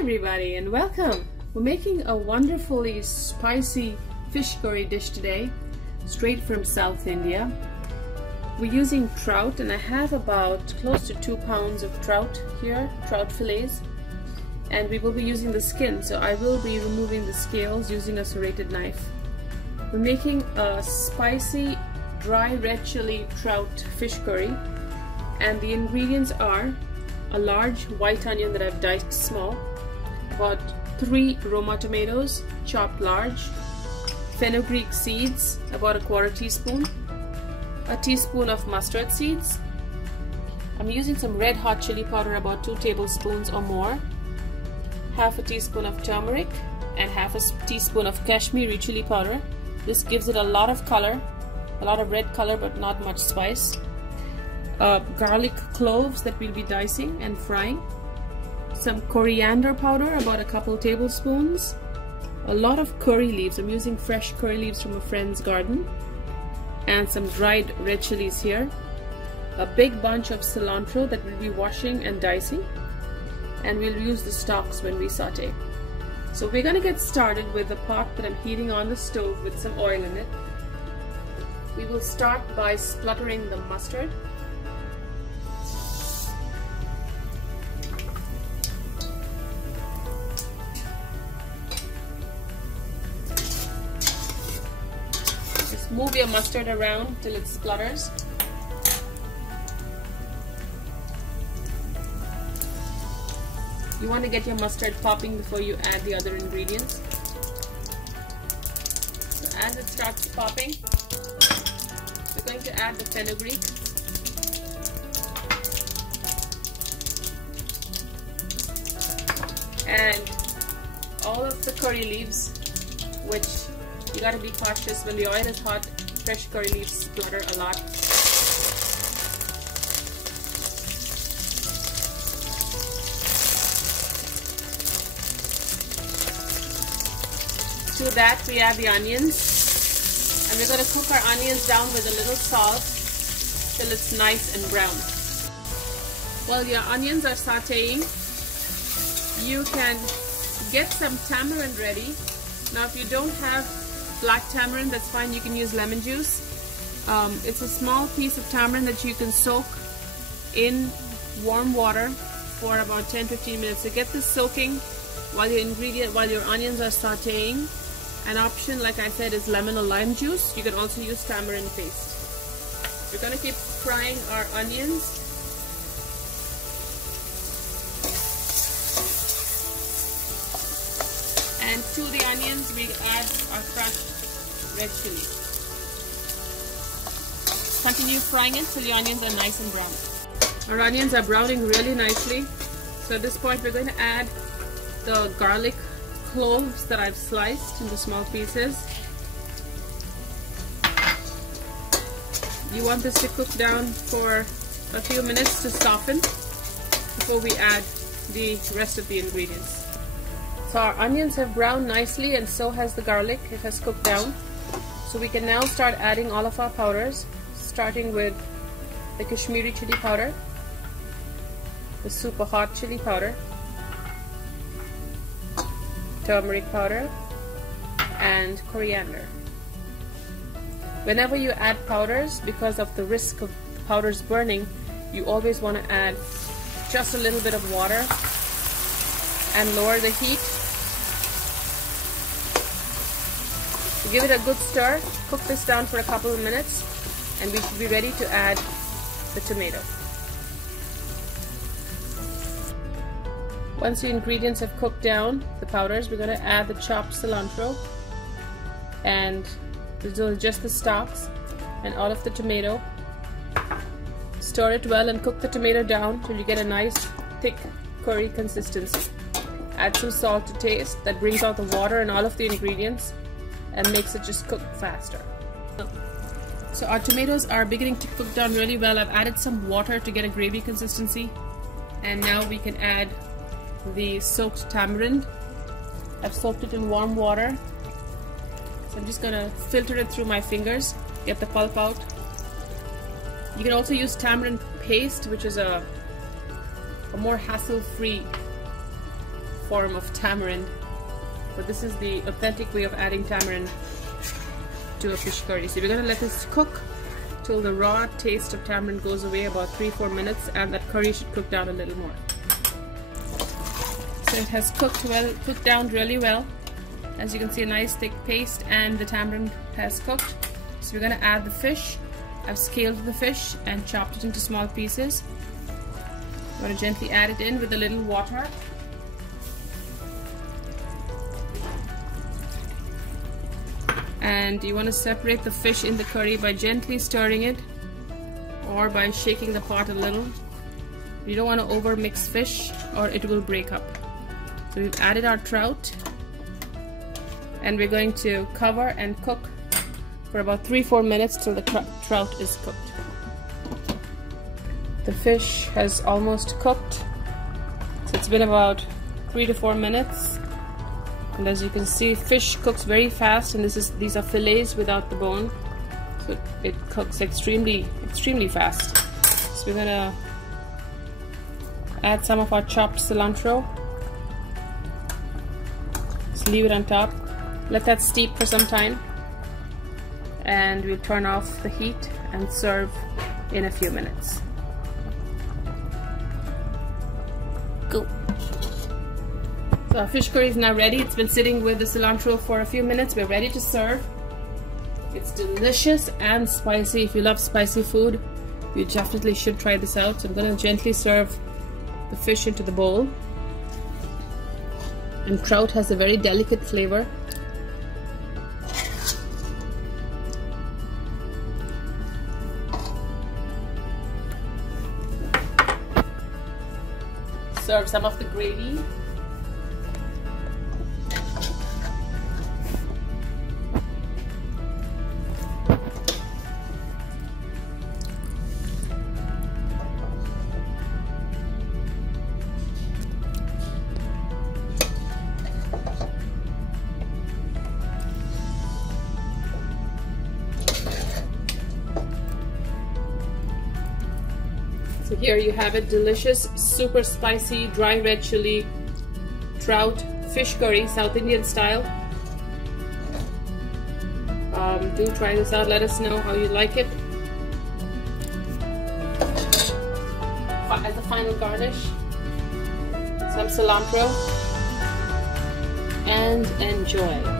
everybody and welcome! We're making a wonderfully spicy fish curry dish today, straight from South India. We're using trout, and I have about close to 2 pounds of trout here, trout fillets, and we will be using the skin, so I will be removing the scales using a serrated knife. We're making a spicy dry red chili trout fish curry, and the ingredients are a large white onion that I've diced small, about 3 Roma tomatoes chopped large, fenugreek seeds about a 1/4 teaspoon, a teaspoon of mustard seeds. I'm using some red hot chili powder, about 2 tablespoons or more, half a teaspoon of turmeric, and half a teaspoon of Kashmiri chili powder. This gives it a lot of color, a lot of red color, but not much spice. Garlic cloves that we'll be dicing and frying, some coriander powder, about a couple tablespoons, a lot of curry leaves. I'm using fresh curry leaves from a friend's garden, and some dried red chilies here, a big bunch of cilantro that we'll be washing and dicing, and we'll use the stalks when we saute. So we're going to get started with the pot that I'm heating on the stove with some oil in it. We will start by spluttering the mustard. Just move your mustard around till it splutters. You want to get your mustard popping before you add the other ingredients. So as it starts popping, we're going to add the fenugreek. And all of the curry leaves, which you got to be cautious when the oil is hot. Fresh curry leaves splutter a lot. To that we add the onions, and we're going to cook our onions down with a little salt till it's nice and brown. While your onions are sauteing, you can get some tamarind ready. Now if you don't have black tamarind, that's fine, you can use lemon juice. It's a small piece of tamarind that you can soak in warm water for about 10-15 minutes. So get this soaking while your onions are sauteing. An option, like I said, is lemon or lime juice. You can also use tamarind paste. We're going to keep frying our onions. And to the onions, we add our crushed red chili. Continue frying it till the onions are nice and brown. Our onions are browning really nicely. So at this point, we're going to add the garlic cloves that I've sliced into small pieces. You want this to cook down for a few minutes to soften before we add the rest of the ingredients. So our onions have browned nicely, and so has the garlic. It has cooked down. So we can now start adding all of our powders, starting with the Kashmiri chili powder, the super hot chili powder, turmeric powder, and coriander. Whenever you add powders, because of the risk of powders burning, you always want to add just a little bit of water and lower the heat. So give it a good stir, cook this down for a couple of minutes, and we should be ready to add the tomato. Once the ingredients have cooked down, the powders, we're going to add the chopped cilantro, and just the stalks and all of the tomato. Stir it well and cook the tomato down till you get a nice thick curry consistency. Add some salt to taste. That brings out the water and all of the ingredients and makes it just cook faster. So our tomatoes are beginning to cook down really well. I've added some water to get a gravy consistency, and now we can add the soaked tamarind. I've soaked it in warm water, so I'm just gonna filter it through my fingers, get the pulp out. You can also use tamarind paste, which is a more hassle-free form of tamarind, but this is the authentic way of adding tamarind to a fish curry. So we're going to let this cook till the raw taste of tamarind goes away, about 3-4 minutes, and that curry should cook down a little more. So it has cooked down really well. As you can see, a nice thick paste, and the tamarind has cooked. So we're going to add the fish. I've scaled the fish and chopped it into small pieces. I'm going to gently add it in with a little water. And you want to separate the fish in the curry by gently stirring it or by shaking the pot a little. You don't want to over mix fish or it will break up. So we've added our trout, and we're going to cover and cook for about 3-4 minutes till the trout is cooked. The fish has almost cooked, so it's been about 3 to 4 minutes. And as you can see, fish cooks very fast, and these are fillets without the bone, so it cooks extremely fast. So we're gonna add some of our chopped cilantro. Just leave it on top. Let that steep for some time, and we'll turn off the heat and serve in a few minutes. Go. So our fish curry is now ready. It's been sitting with the cilantro for a few minutes. We're ready to serve. It's delicious and spicy. If you love spicy food, you definitely should try this out. So I'm going to gently serve the fish into the bowl. And trout has a very delicate flavor. Serve some of the gravy. So here you have it, delicious, super spicy, dry red chili, trout, fish curry, South Indian style. Do try this out, let us know how you like it. As a final garnish, some cilantro, and enjoy.